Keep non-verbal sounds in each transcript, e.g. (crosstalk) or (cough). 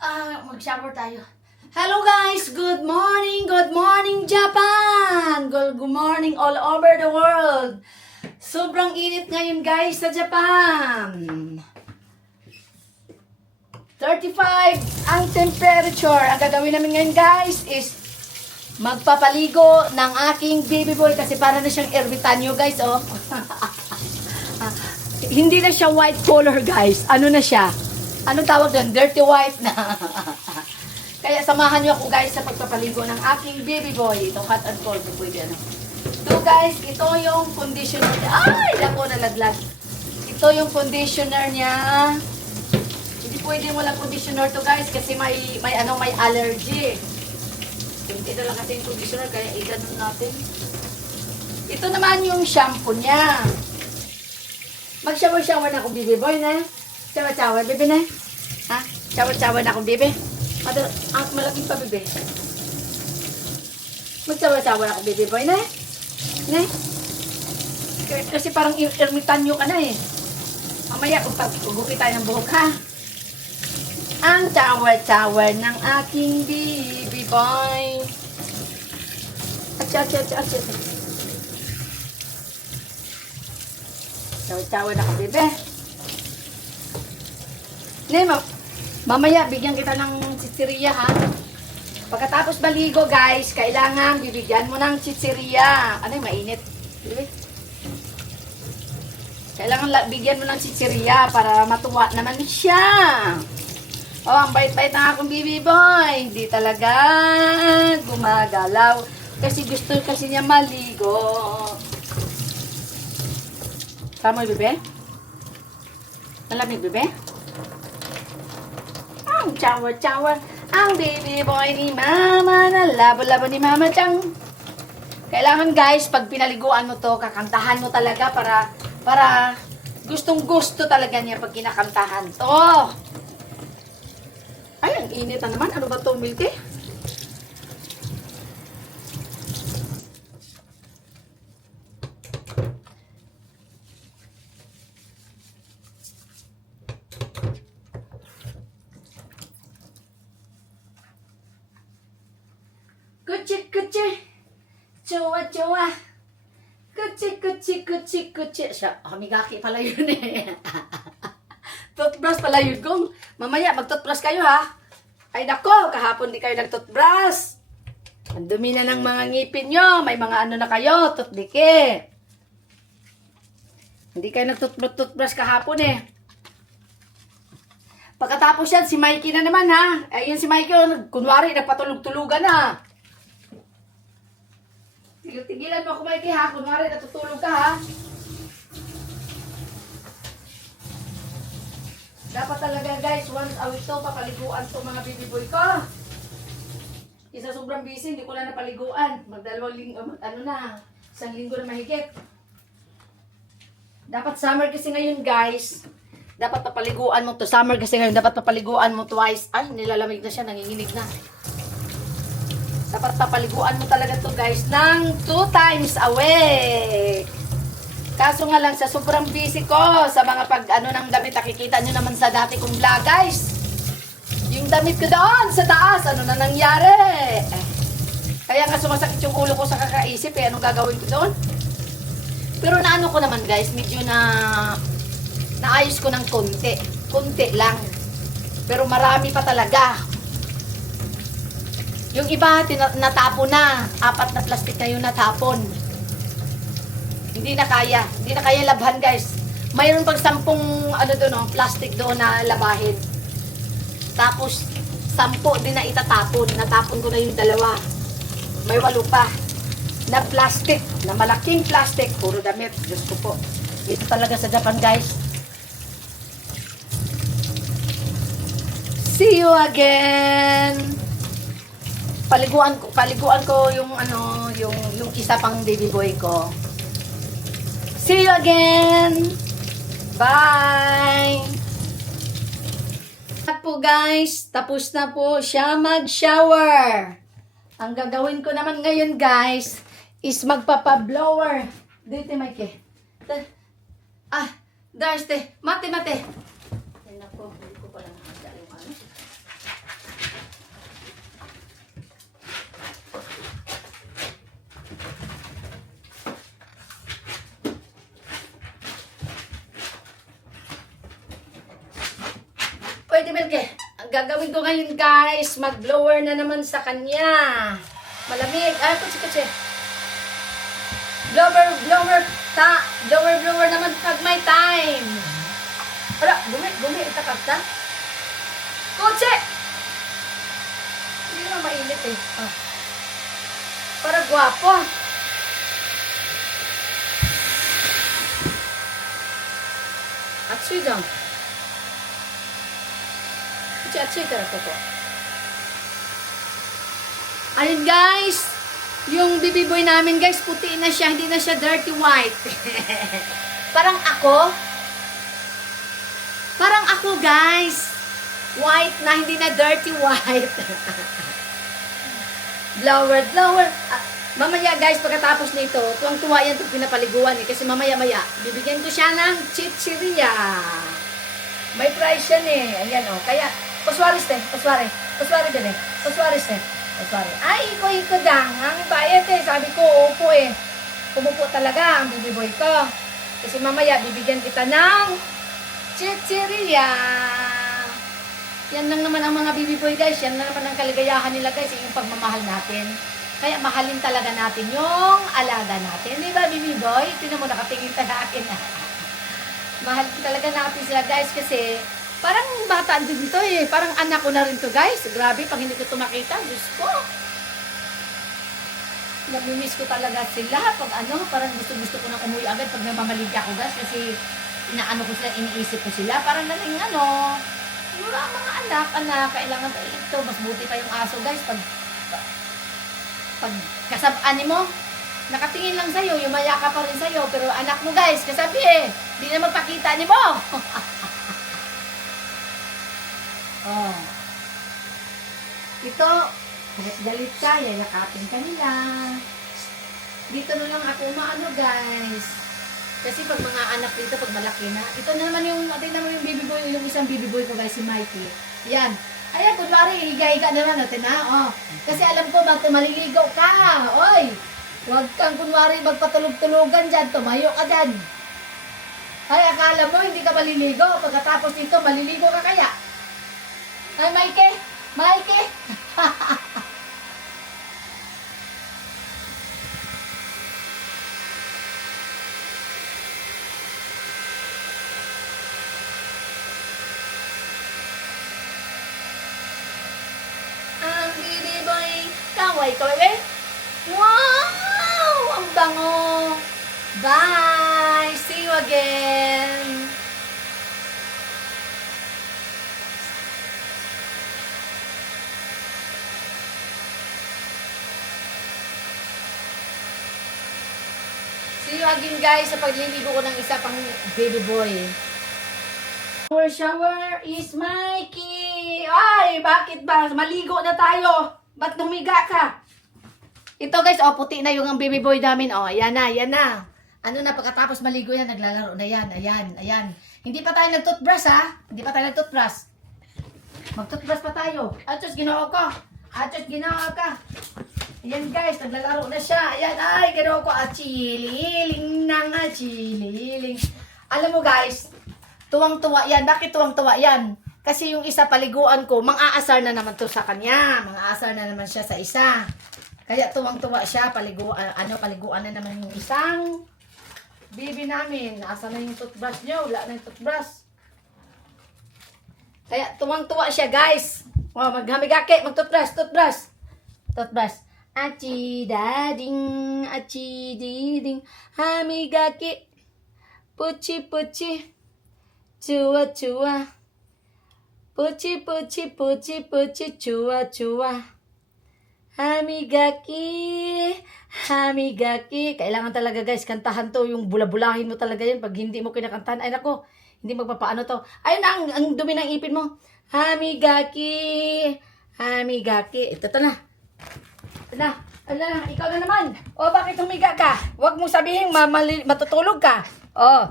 Ah, mag-shower tayo. Hello guys! Good morning! Good morning Japan! Good morning all over the world! Sobrang init ngayon guys sa Japan! 35 ang temperature. Ang gagawin namin ngayon guys is magpapaligo ng aking baby boy kasi para na siyang ermitanyo guys oh. (laughs) Hindi na siya white color guys. Ano na siya? Anong tawag doon? Dirty white na. (laughs) Kaya samahan niyo ako guys sa pagpapaligo ng aking baby boy. Ito hot and cold. Pwede ano. Ito guys, ito yung conditioner niya. Ay, lako nalaglag. Ito yung conditioner niya. Hindi pwede wala conditioner to guys kasi may may ano may allergy. Hindi na lang kasi yung conditioner kaya i-ganon natin. Ito naman yung shampoo niya. Mag-shower-shower na akong bibi boy na. Shower-shower, bibi na. Ha? Shower-shower na akong bibi. Mado, ang malaking pa bibi. Mag-shower-shower na akong bibi boy na. Na. Kasi parang ermitanyo ka na eh. Mamaya, pag-ugupi tayo ng buhok ha. Ang shower-shower ng aking bibi boy. Atsa, atsa, atsa. atsa. Tawa-tawa na ka, bebe. Ne, ma mamaya, bigyan kita ng chichirya, ha? Pagkatapos baligo, guys, kailangan bibigyan mo ng chichirya. Ano yung mainit? Kailangan la- bigyan mo ng chichirya para matuwa naman siya. Oh, ang bait-bait ng akong baby boy. Hindi talaga gumagalaw. Kasi gusto kasi niya maligo. Tama bebe? Malamig bebe? Ang chawa-chawa, ang baby boy ni mama, na labo-labo ni mama chang. Kailangan guys, pag pinaliguan mo to, kakantahan mo talaga para, para gustong gusto talaga niya pag kinakantahan to. Ay, ang init na naman. Ano ba to, milk kuchi. Siya, hamigaki pala yun eh. (laughs) toothbrush pala yun kong. Mamaya, mag-toothbrush kayo ha. Ay nako, kahapon di kayo nag-toothbrush. Ang dumi na ng mga ngipin nyo. May mga ano na kayo, toothdike. Hindi kayo nag-toothbrush kahapon eh. Pagkatapos yan, si Mikey na naman ha. Ayun si Mikey, oh, kunwari, nagpatulog-tulugan na. Tigil-tigilan mo ako, Mikey, ha? Kunwari, natutulog ka, ha? Dapat talaga, guys, once a week to, papaliguan to mga baby boy ko. Isa sobrang busy, hindi ko na napaliguan. Magdalawang linggo, mag- ano na, isang linggo na mahigit. Dapat summer kasi ngayon, guys. Dapat papaliguan mo to. Summer kasi ngayon, dapat papaliguan mo twice. Ay, nilalamig na siya, nanginginig na. Dapat papaliguan mo talaga to guys ng two times a week. Kaso nga lang sa sobrang busy ko sa mga pag ano ng damit, nakikita nyo naman sa dati kong vlog guys. Yung damit ko doon sa taas, ano na nangyari? Kaya nga sumasakit yung ulo ko sa kakaisip eh, anong gagawin ko doon? Pero naano ko naman guys, medyo na naayos ko ng konti. Konti lang. Pero marami pa talaga. Yung iba, natapon na. Apat na plastic na natapon. Hindi na kaya. Hindi na kaya labhan, guys. Mayroon pag sampung, ano doon, oh, plastic doon na labahin. Tapos, sampo din na itatapon. Natapon ko na yung dalawa. May walo pa. Na plastic. Na malaking plastic. Puro damit. Diyos ko po. Ito talaga sa Japan, guys. See you again! Paliguan ko paliguan ko yung ano yung yung isa pang baby boy ko. See you again! Bye! At po guys tapos na po siya mag shower ang gagawin ko naman ngayon guys is magpapa-blower. Dito Mike ah daste mate mate ay nako hindi ko pala nakadala yung ano Milky, Milky. Ang gagawin ko ngayon, guys, mag-blower na naman sa kanya. Malamig. Ay, kutsi, kutsi. Blower, blower, ta, blower, blower naman pag may time. Wala, gumi, gumi, itakap ta. Kutsi! Hindi naman mainit eh. Oh. Para gwapo. Atsui dong. Atsui kara koko. Ayun guys, yung baby boy namin guys, puti na siya, hindi na siya dirty white. Parang ako. Parang ako guys. White na, hindi na dirty white. blower, blower. Ah, mamaya guys, pagkatapos nito, tuwang-tuwa yan itong pinapaliguan eh. Kasi mamaya-maya, bibigyan ko siya ng chichiria. May price yan eh. Ayan o. Oh. Kaya, paswaris eh. Paswari. Paswari din eh. Paswaris eh. Paswari. Ay, iko iko dang. Ang bayad eh. Sabi ko, upo eh. Pumupo talaga ang baby boy ko. Kasi mamaya, bibigyan kita ng chichiria. Yan lang naman ang mga baby boy guys. Yan lang naman ang kaligayahan nila guys. Yung pagmamahal natin. Kaya mahalin talaga natin yung alaga natin. Di ba, baby boy? Tinan mo, nakatingin ka sa akin. (laughs) Mahal talaga natin sila guys kasi parang bata din dito eh. Parang anak ko na rin to guys. Grabe, pag hindi ko ito makita, Diyos ko. Namimiss ko talaga sila. Pag ano, parang gusto-gusto ko nang umuwi agad pag namamalig ako guys. Kasi inaano ko sila, iniisip ko sila. Parang naling ano, wala mga anak, anak, kailangan tayo ito. Mas buti pa yung aso guys. Pag, pag kasabaan mo, nakatingin lang sa'yo, yumaya ka pa rin sa'yo, pero anak mo guys, kasabi eh, di na magpakita ni mo. (laughs) oh. Ito, kahit galit ka, yayakapin ka nila. Dito na lang ako umaano guys. Kasi pag mga anak dito, pag malaki na, ito na naman yung, atin naman yung baby boy, yung isang baby boy ko guys, si Mikey. Yan. Ayan, kunwari, higa-higa na lang natin ha. Oh. Kasi alam ko, mag maliligaw ka. Oy! Huwag kang kunwari magpatulog-tulugan dyan, tumayo ka dyan. Ay, akala mo hindi ka maliligo. Pagkatapos nito, maliligo ka kaya? Ay, Mikey! Mikey! Ang baby boy, kaway ko, eh. Wow! Ang bango! Bye! See you again! See you again guys sa pagliligo ko ng isa pang baby boy. Shower shower is Mikey! Ay, bakit ba? Maligo na tayo. Ba't humiga ka? Ito guys, oh, puti na yung ang baby boy namin. Oh, ayan na, ayan na. Ano na, pagkatapos maligo yan, naglalaro na yan. Ayan, ayan. Hindi pa tayo nag-toothbrush, ha? Hindi pa tayo nag-toothbrush. Mag-toothbrush pa tayo. Atos, ginawa ko. Atos, ginawa ka. Ayan guys, naglalaro na siya. Ayan, ay, ginawa ko. Achililing nang achililing. Alam mo guys, tuwang-tuwa yan. Bakit tuwang-tuwa yan? Kasi yung isa paliguan ko, mang-aasar na naman to sa kanya. Mang-aasar na naman siya sa isa. Kaya tuwang-tuwa siya, paliguan, ano, paliguan na naman yung isang bibi namin. Asa na yung toothbrush niyo? Wala na yung toothbrush. Kaya tuwang-tuwa siya, guys. Oh, maghamigake, mag-toothbrush, toothbrush. Toothbrush. Achi dading, achi diding, hamigaki, puchi puchi, chua chua, puchi puchi puchi puchi, chua chua. Hamigaki, hamigaki. Kailangan talaga guys, kantahan to. Yung bulabulahin mo talaga yan. Pag hindi mo kinakantahan, ay nako, hindi magpapaano to. Ayun na, ang, ang dumi ng ipin mo. Hamigaki, hamigaki. Ito. Ito na. Ala, ikaw na naman. O, bakit humiga ka? Huwag mong sabihin, mamali, matutulog ka. O,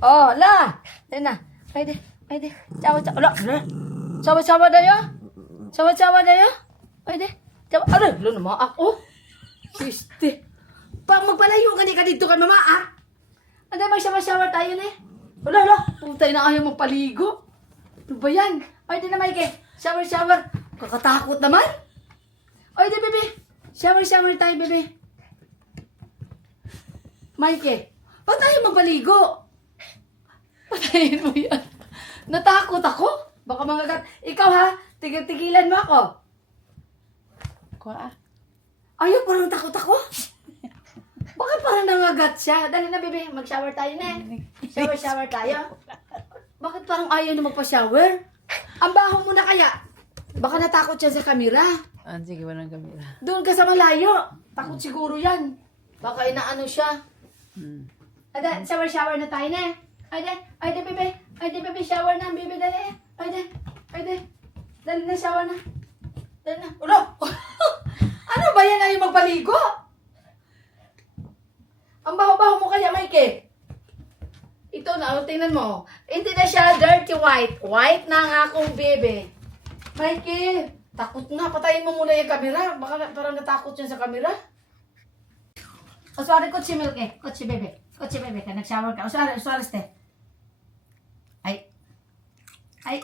o, la. Ito na. Pwede, pwede. Sawa, sawa. Ala, ala. Sawa, sawa dayo. Sawa, sawa dayo. Pwede. Sawa, ala. Ala naman ako. Siste. Pag magpalayo ka di ka dito ka mama, ah. Ano, mag-shower-shower tayo na eh. Wala, wala. Puntay na ayaw magpaligo. Ano ba yan? Di na, Mikey. Shower, shower. Kakatakot naman. Ay, di, bebe. Shower, shower tayo, bebe. Mikey, ba't tayo magbaligo? Patayin mo yan. Natakot ako. Baka mga gat. Ikaw ha, tigil-tigilan mo ako. Kuha ah. Ayaw, parang takot ako. Bakit parang nangagat siya? Dali na, bebe. Mag-shower tayo na. Shower, shower tayo. Bakit parang ayaw na magpa-shower? Ang baho mo na kaya. Baka natakot siya sa kamera. Ah, sige, walang kamera. Doon ka sa malayo. Takot siguro yan. Baka inaano siya. Hmm. Ada, shower, shower na tayo na. Ada, ada, bebe. Ada, bebe, shower na. Bebe, dali. Ada, ada. Dali na, shower na. Dali na. Ulo! (laughs) ano ba yan? Ayaw magpaligo? Ang baho-baho mo kaya, Mikey. Ito na, oh, tingnan mo. Hindi na siya dirty white. White na ang akong bebe. Mikey, takot na. Patayin mo muna yung camera. Baka na- parang natakot yun sa camera. O, sorry, kutsi milk eh. Kutsi bebe. Kutsi bebe ka. Nag-shower ka. Sorry, sorry, ste. Ay. Ay.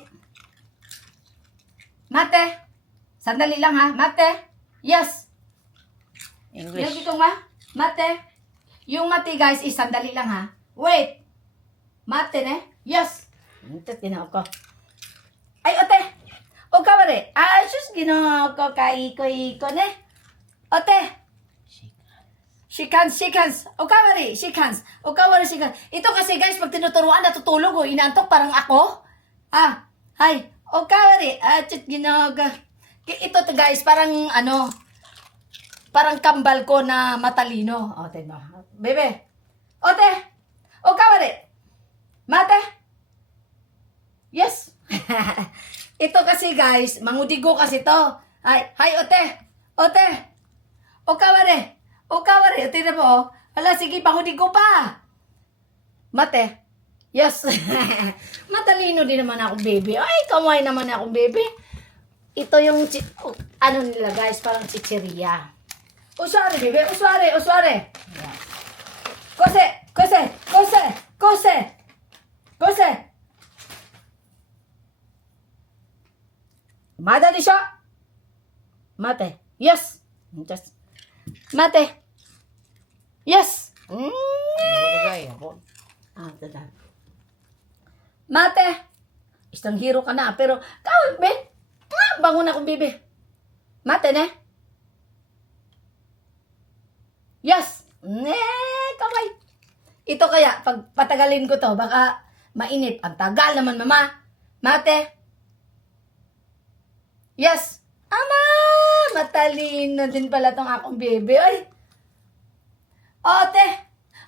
Mate. Sandali lang ha. Mate. Yes. Yung English. itong ma. Mate. Yung mate guys is sandali lang ha. Wait. Mate ne? Yes. Ito tinawag ko. Ay, ote. O kawari. Ah, sus, ginawa ko kay iko ne? Ote. Shikans, shikans. O kawari, shikans. O kawari, shikans. Ito kasi guys, pag tinuturuan, natutulog o inantok parang ako. Ah, hay. O kawari. Ah, chit ginaga. Ito to guys, parang ano, parang kambal ko na matalino. O, tignan mo. Bebe. Ote. O kawari. Mate. Yes. Ito kasi guys, mangudigo kasi to. Ay, hay ote. Ote. O kawari. O kawari. Tingnan mo. oh. Hala, sige, pangudigo pa. Mate. Yes. (laughs) Matalino din naman ako, baby. Ay, kamay naman ako, baby. Ito yung, oh, ano nila, guys, parang chicheria. Usware, baby. Usware, usware. Yan. Kose, kose, kose, kose. Kose. Mada di siya. Mate. Yes. Just. Mate. Yes. Mm. Bagay ako. Ah, tada. Mate. Isang hero ka na, pero kawal, be. Ah, bangon akong bibi. Mate, ne? Yes. Ne, kamay. Ito kaya, pag patagalin ko to, baka mainit. Ang tagal naman, mama. Mate. Yes. Ama, matalino din pala tong akong bebe. Ay, Ote!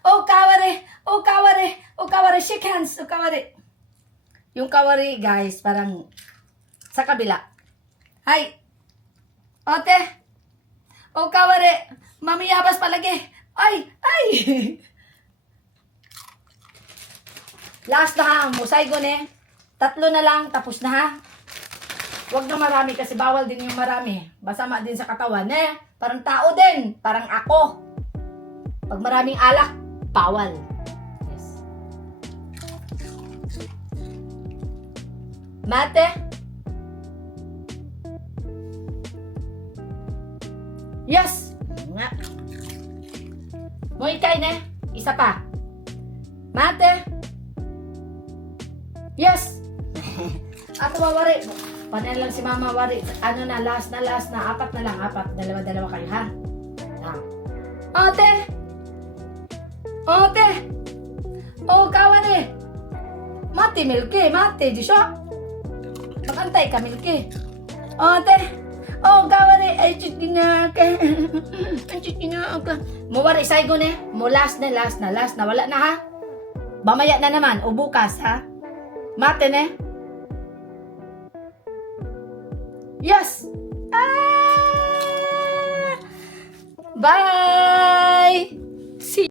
O kawari! O kawari! O kawari! Shake hands! O kawari! Yung kawari, guys, parang sa kabila. Hi! Ote! O kawari! Mamiyabas palagi! Ay! Ay! (laughs) Last na ha, ang musay ko ne. Tatlo na lang, tapos na ha. Huwag na marami kasi bawal din yung marami. Basama din sa katawan, ne? Parang tao din. Parang ako. Pag maraming alak, bawal. Yes. Mate? Yes! Nga. Muikay ne? Isa pa. Si Mama Wari. Ano na, last na, last na. Apat na lang, apat. Dalawa-dalawa kayo, ha? Ha? Ate! Ate! Oh, kawan eh! Mati, Milky, mati, di siya? Magantay ka, Milky. Ate! Oh, kawan eh! Ay, chut, ginaka. (laughs) Ay, chut, ginaka. Mawari, saygo ne. Mo last na, last na, last na. Wala na, ha? Bamaya na naman, o bukas, ha? Mate ne. Yes! Ah! Bye!